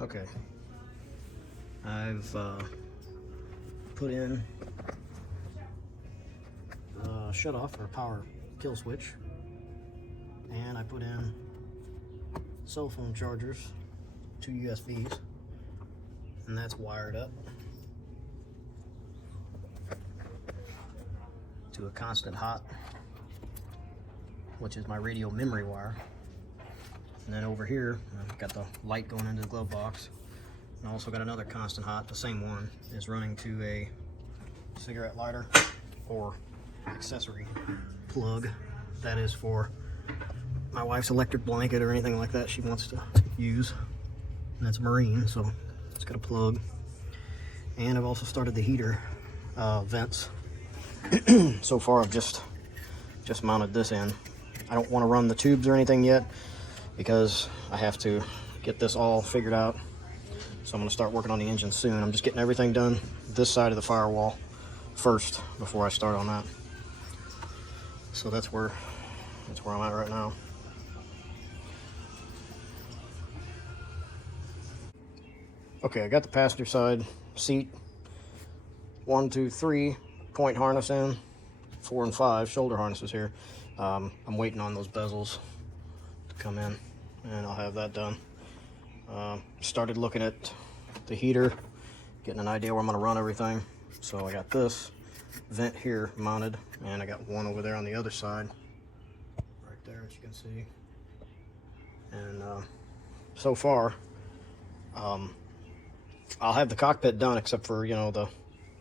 Okay, I've put in the shut off or power kill switch, and I put in cell phone chargers, 2 USBs, and that's wired up to a constant hot, which is my radio memory wire. And then over here, I've got the light going into the glove box. And I also got another constant hot, the same one, is running to a cigarette lighter or accessory plug. That is for my wife's electric blanket or anything like that she wants to use. And that's marine, so it's got a plug. And I've also started the heater vents. So far I've just mounted this in. I don't want to run the tubes or anything yet because I have to get this all figured out. So I'm going to start working on the engine soon. I'm just getting everything done this side of the firewall first before I start on that. So that's where I'm at right now. Okay, I got the passenger side seat 1, 2, 3 point harness in, 4 and 5 shoulder harnesses here. I'm waiting on those bezels to come in, and I'll have that done. Started looking at the heater, getting an idea where I'm going to run everything. So I got this vent here mounted, and I got one over there on the other side, right there, as you can see. And so far, I'll have the cockpit done except for, you know, the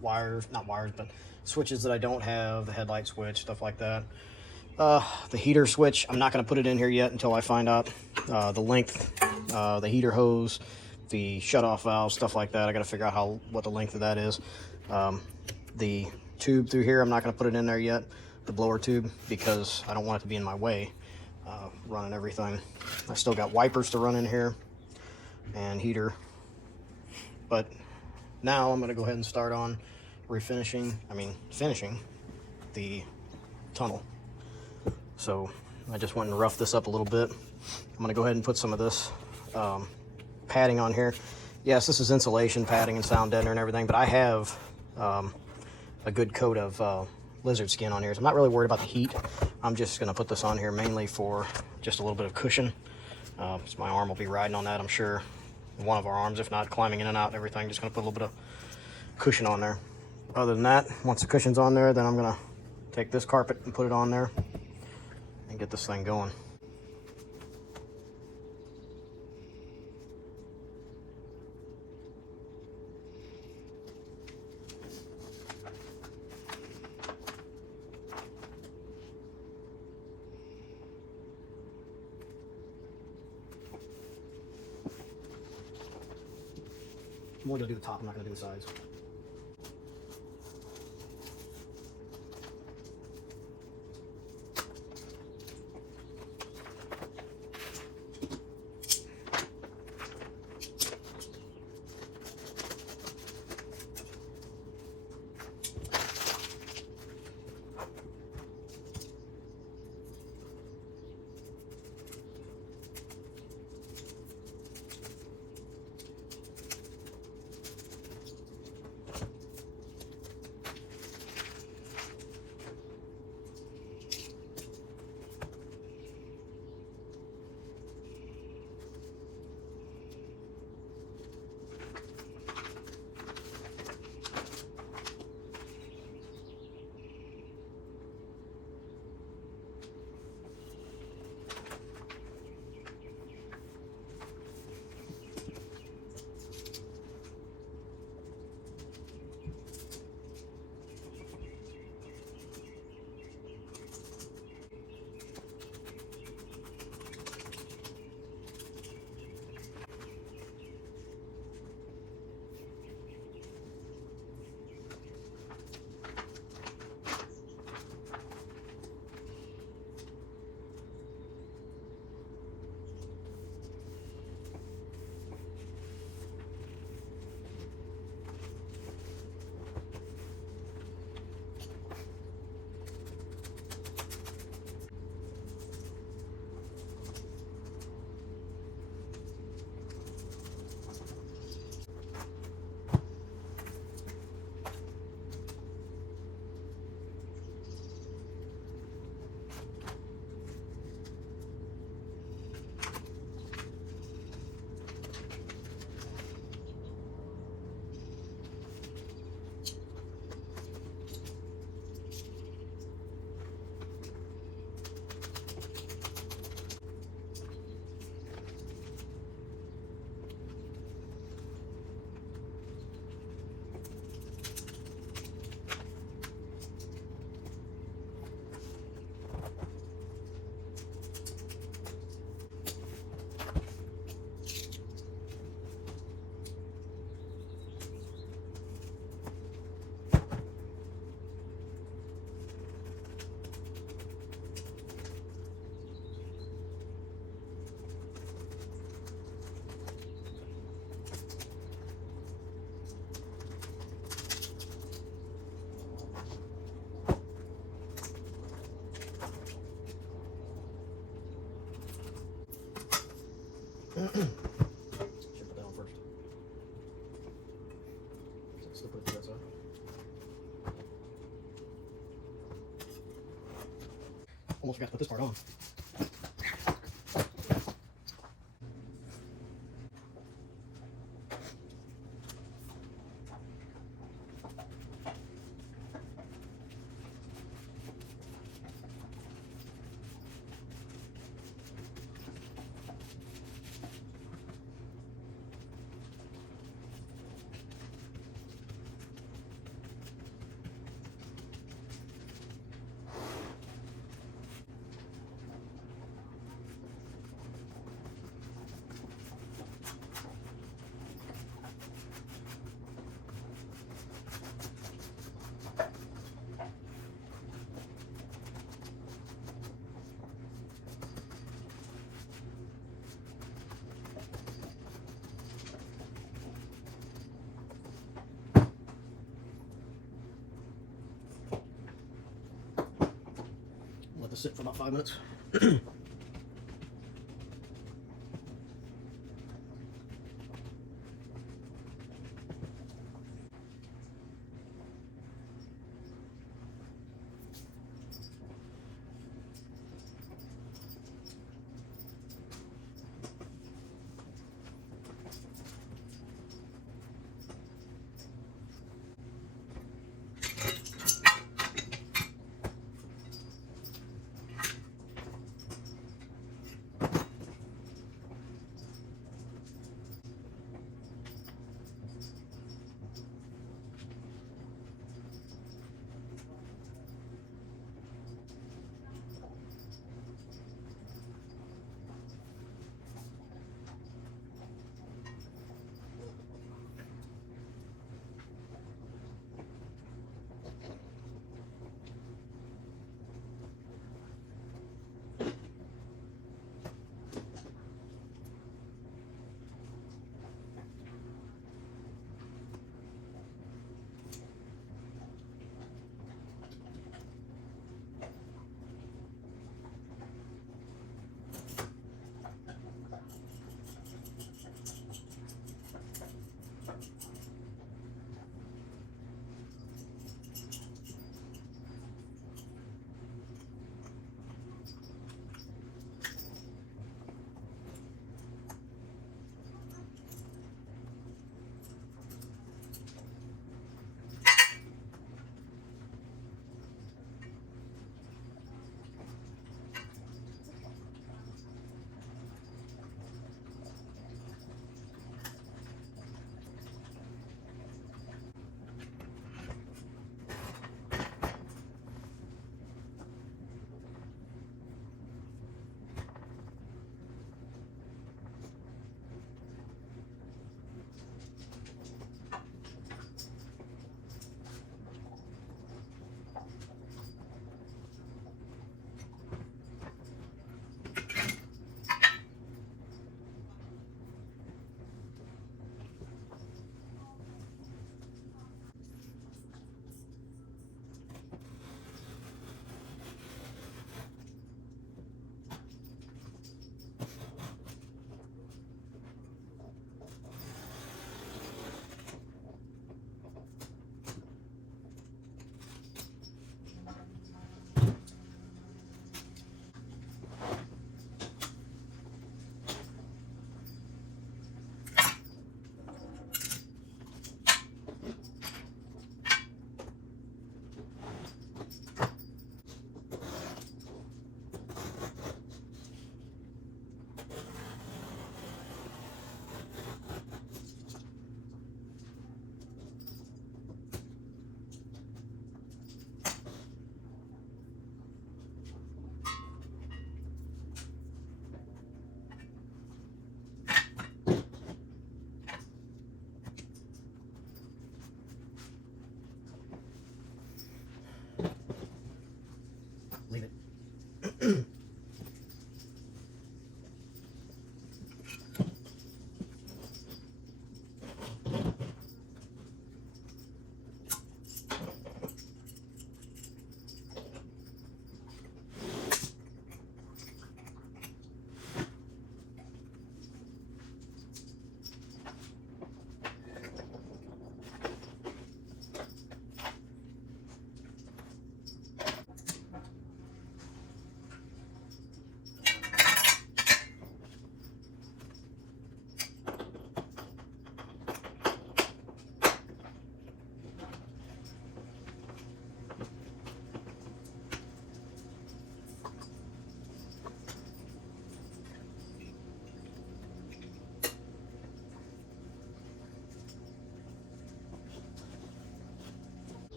wires, not wires, but switches that I don't have, the headlight switch, stuff like that. The heater switch, I'm not going to put it in here yet until I find out the length, the heater hose, the shutoff valve, stuff like that. I got to figure out what the length of that is. The tube through here, I'm not going to put it in there yet, the blower tube, because I don't want it to be in my way running everything. I still got wipers to run in here and heater. But now I'm going to go ahead and start on finishing the tunnel. So I just went and roughed this up a little bit. I'm going to go ahead and put some of this padding on here. Yes, this is insulation padding and sound deadener and everything, but I have a good coat of lizard skin on here, so I'm not really worried about the heat. I'm just going to put this on here mainly for just a little bit of cushion. So my arm will be riding on that, I'm sure. One of our arms, if not climbing in and out and everything. Just going to put a little bit of cushion on there. Other than that, once the cushion's on there, then I'm going to take this carpet and put it on there and get this thing going. I'm only going to do the top, I'm not going to do the sides. Should put that on first. Still put it to that side. Almost forgot to put this part on. Let this sit for about 5 minutes.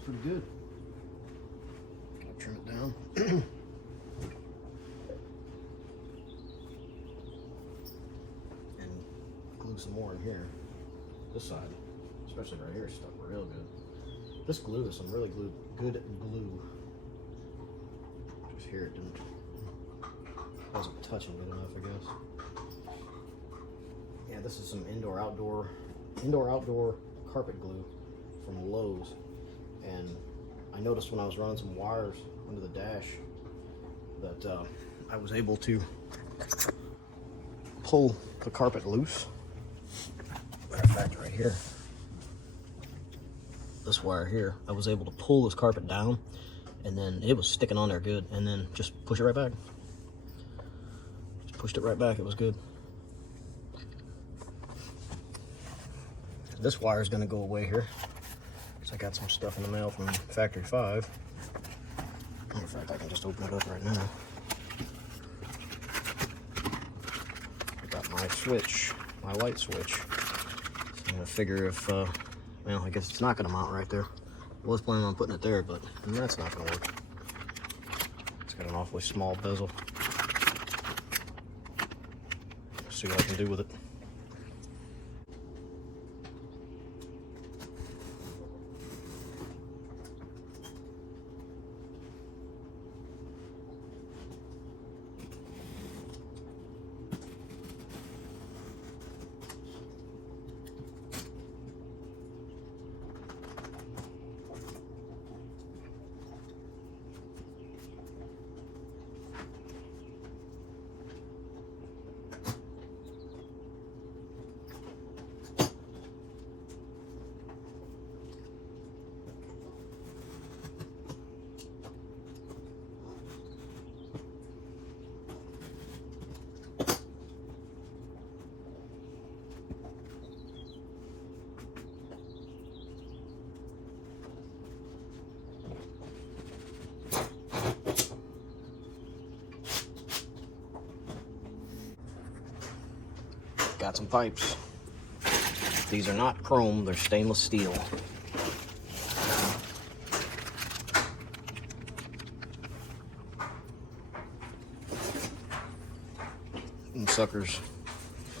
pretty good. Gotta trim it down. And glue some more in here. This side, especially right here, is stuck real good. This glue is some really good glue. Just here it wasn't touching good enough, I guess. Yeah, this is some indoor-outdoor carpet glue from Lowe's. And I noticed when I was running some wires under the dash that I was able to pull the carpet loose. Matter of fact, right here, this wire here, I was able to pull this carpet down, and then it was sticking on there good, and then just push it right back. Just pushed it right back, it was good. This wire is going to go away here, because I got some stuff in the mail from Factory 5. Matter of fact, I can just open it up right now. I got my switch, my light switch. So I'm going to figure if, well, I guess it's not going to mount right there. I was planning on putting it there, but that's not going to work. It's got an awfully small bezel. Let's see what I can do with it. Got some pipes. These are not chrome, they're stainless steel. Them suckers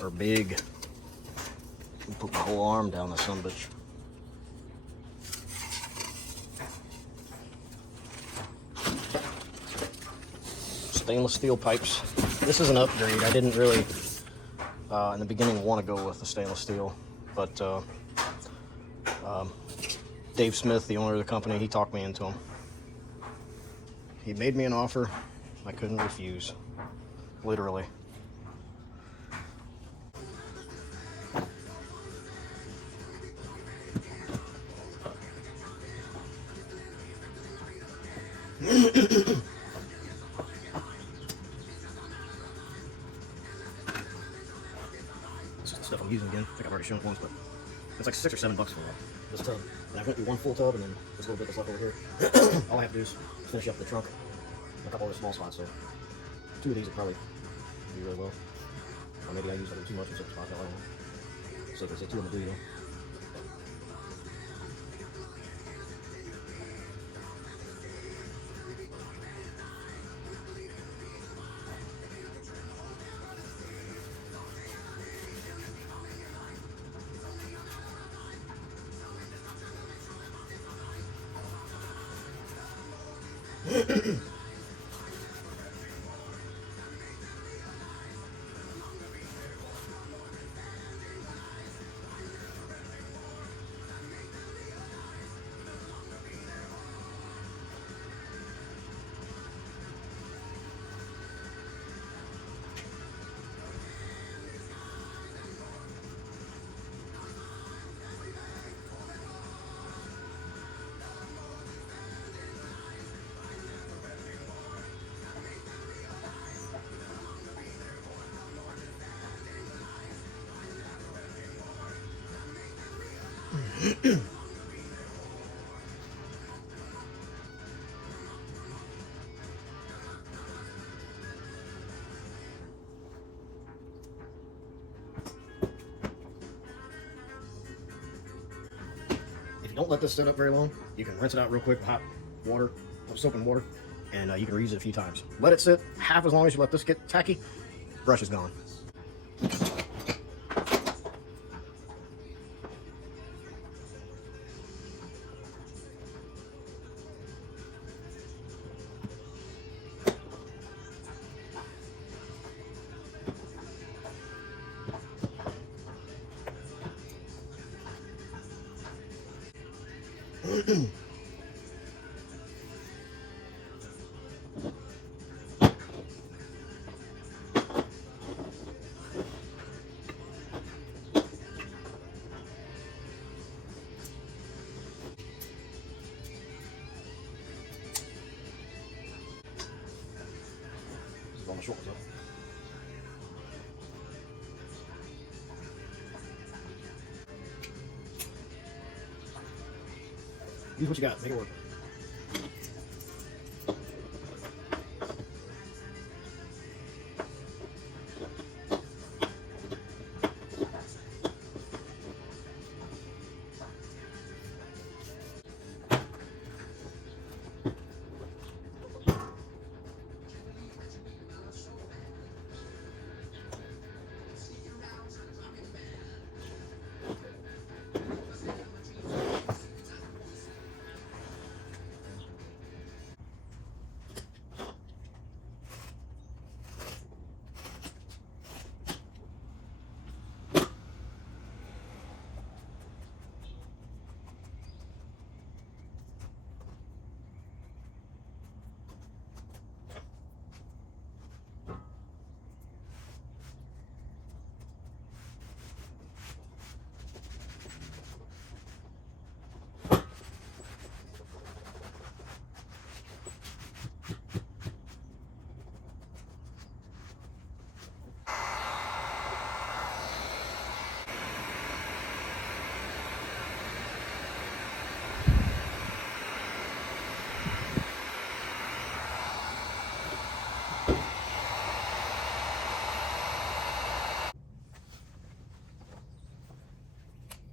are big. I'll put my whole arm down this sumbitch. Stainless steel pipes. This is an upgrade. I didn't really in the beginning want to go with the stainless steel, but Dave Smith, the owner of the company, he talked me into them. He made me an offer I couldn't refuse, literally. Stuff I'm using again. I think I've already shown it once, but it's like $6 or $7 for this tub. And I went through one full tub and then this little bit that's left over here. All I have to do is finish up the trunk and a couple other small spots. So 2 of these would probably do really well. Or maybe I use a little too much in certain spots. I don't know. So if I say 2 of them do, you know. don't let this sit up very long. You can rinse it out real quick with hot water, soap and water, and you can reuse it a few times. Let it sit half as long as you let this get tacky, brush is gone. On the shoulders up. Use what you got, make it work.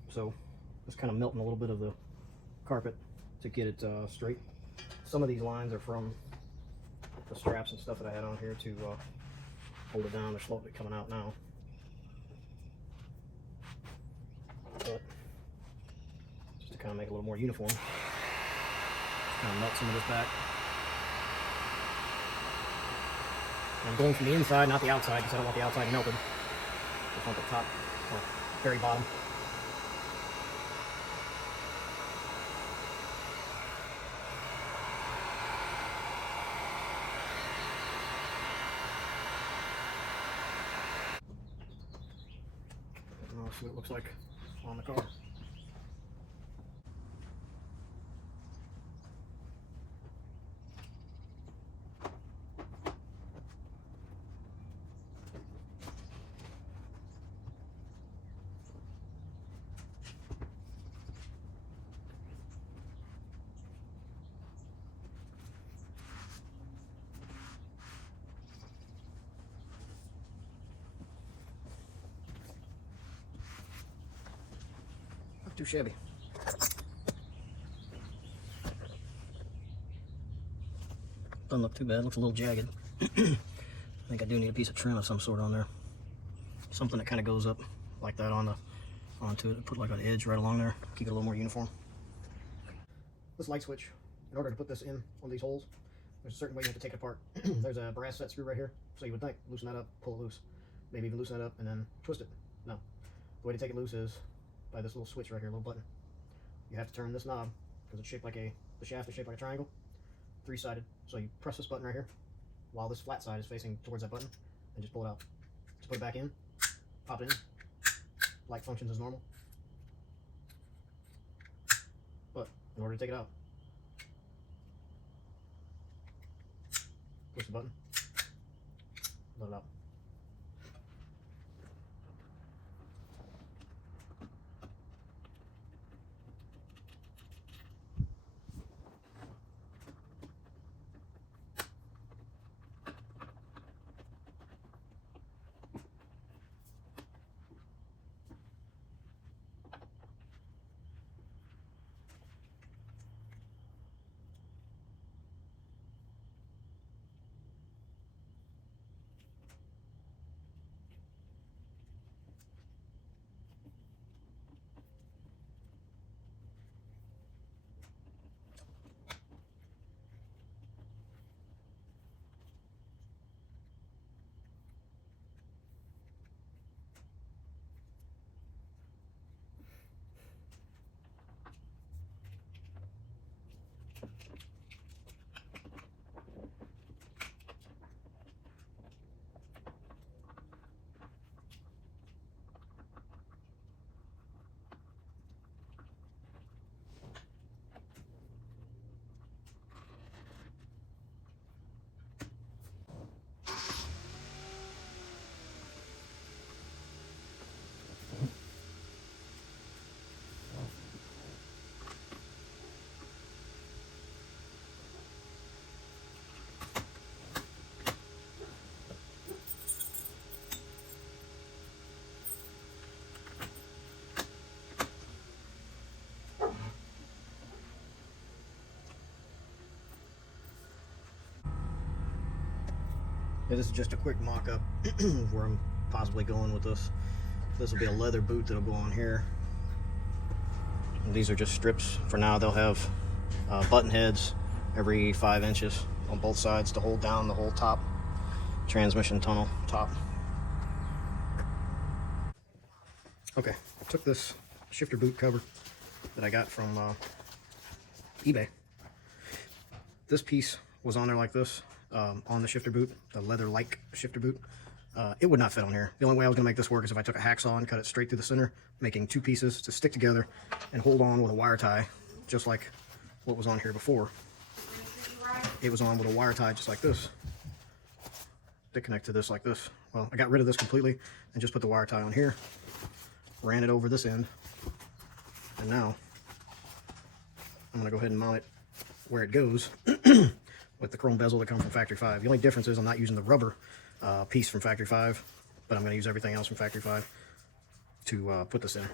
So just kind of melting a little bit of the carpet to get it straight. Some of these lines are from the straps and stuff that I had on here to hold it down. They're slowly coming out now. But just to kind of make it a little more uniform, just kind of melt some of this back. And I'm going from the inside, not the outside, because I don't want the outside melted. Just want the top, or very bottom. And I'll see what it looks like on the car. Too shabby. Doesn't look too bad. Looks a little jagged. I think I do need a piece of trim of some sort on there. Something that kind of goes up like that onto it. Put like an edge right along there. Keep it a little more uniform. This light switch, in order to put this in one of these holes, there's a certain way you have to take it apart. There's a brass set screw right here. So you would think, loosen that up, pull it loose. Maybe even loosen that up and then twist it. No. The way to take it loose is by this little switch right here, little button. You have to turn this knob because it's shaped like the shaft is shaped like a triangle, three-sided. So you press this button right here while this flat side is facing towards that button and just pull it out. Just put it back in, pop it in, light functions as normal. But in order to take it out, push the button, let it out. Yeah, this is just a quick mock-up where I'm possibly going with this. This will be a leather boot that'll go on here. And these are just strips. For now, they'll have button heads every 5 inches on both sides to hold down the whole top transmission tunnel top. Okay, I took this shifter boot cover that I got from eBay. This piece was on there like this, on the shifter boot, the leather-like shifter boot. It would not fit on here. The only way I was going to make this work is if I took a hacksaw and cut it straight through the center, making 2 pieces to stick together and hold on with a wire tie, just like what was on here before. It was on with a wire tie just like this to connect to this like this. Well, I got rid of this completely and just put the wire tie on here, ran it over this end, and now I'm going to go ahead and mount it where it goes with the chrome bezel that comes from Factory 5. The only difference is I'm not using the rubber piece from Factory 5, but I'm going to use everything else from Factory 5 to put this in.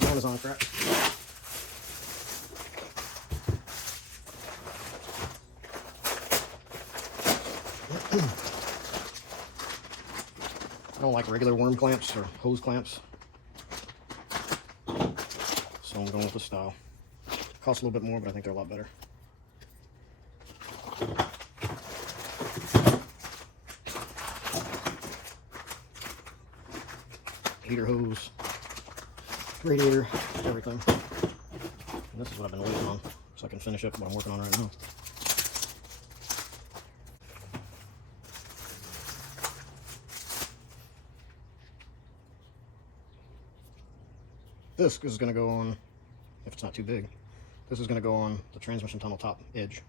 That's Amazon crap. I don't like regular worm clamps or hose clamps, so I'm going with this style. Costs a little bit more, but I think they're a lot better. Heater hose, radiator, everything. And this is what I've been waiting on, so I can finish up what I'm working on right now. This is going to go on, if it's not too big, this is going to go on the transmission tunnel top edge.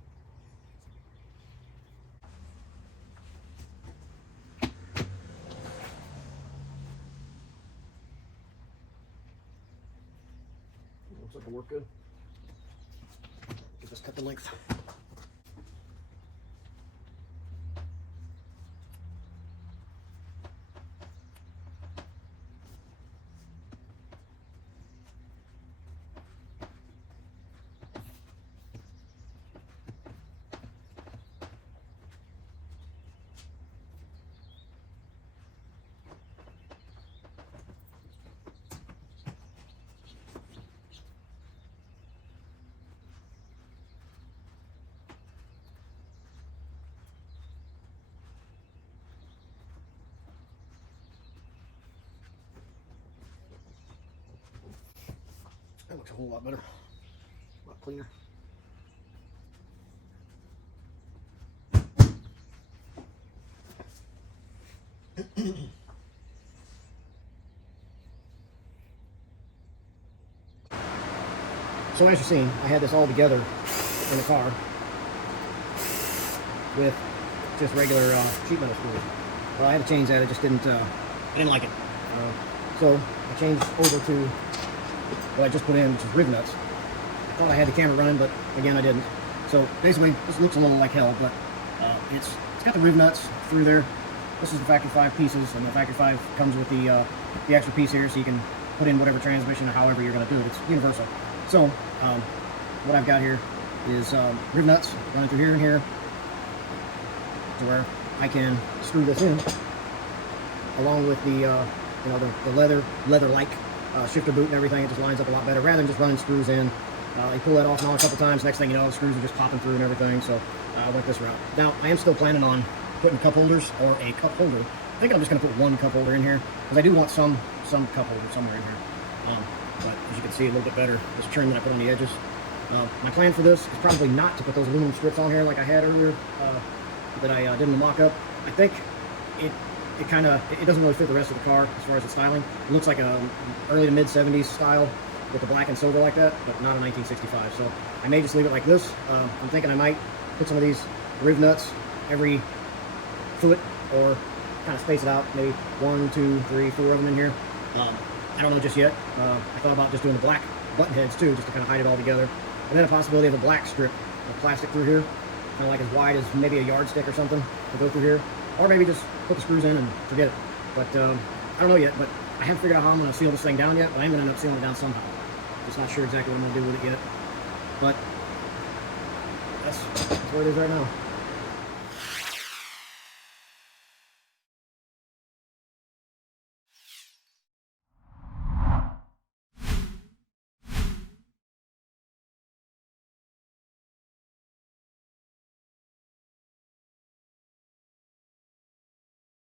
Looks like it'll work good. Get this cut to length. That looks a whole lot better, a lot cleaner. So as you've seen, I had this all together in the car with just regular sheet metal screws. Well, I had to change that. I just didn't like it. So I changed over to what I just put in, which is riv nuts. I thought I had the camera running, but again, I didn't. So basically, this looks a little like hell, but it's got the riv nuts through there. This is the Factory 5 pieces, and the Factory 5 comes with the extra piece here, so you can put in whatever transmission or however you're going to do it. It's universal. So what I've got here is riv nuts running through here and here, to where I can screw this in, along with the the leather-like shifter boot and everything. It just lines up a lot better rather than just running screws in. You pull that off and on a couple times, next thing you know, the screws are just popping through and everything. So I went this route. Now I am still planning on putting cup holders or a cup holder. I think I'm just going to put one cup holder in here because I do want some cup holder somewhere in here. But as you can see a little bit better, this trim that I put on the edges. My plan for this is probably not to put those aluminum strips on here like I had earlier that I did in the mock-up. I think it doesn't really fit the rest of the car as far as the styling. It looks like a early to mid 70s style with the black and silver like that, but not a 1965. So I may just leave it like this. I'm thinking I might put some of these riv nuts every foot, or kind of space it out, maybe 1, 2, 3, 4 of them in here. I don't know just yet. I thought about just doing the black button heads too, just to kind of hide it all together. And then a possibility of a black strip of plastic through here, kind of like as wide as maybe a yardstick or something to go through here. Or maybe just put the screws in and forget it. But I don't know yet, but I haven't figured out how I'm going to seal this thing down yet, but I am going to end up sealing it down somehow. Just not sure exactly what I'm going to do with it yet. But that's where it is right now.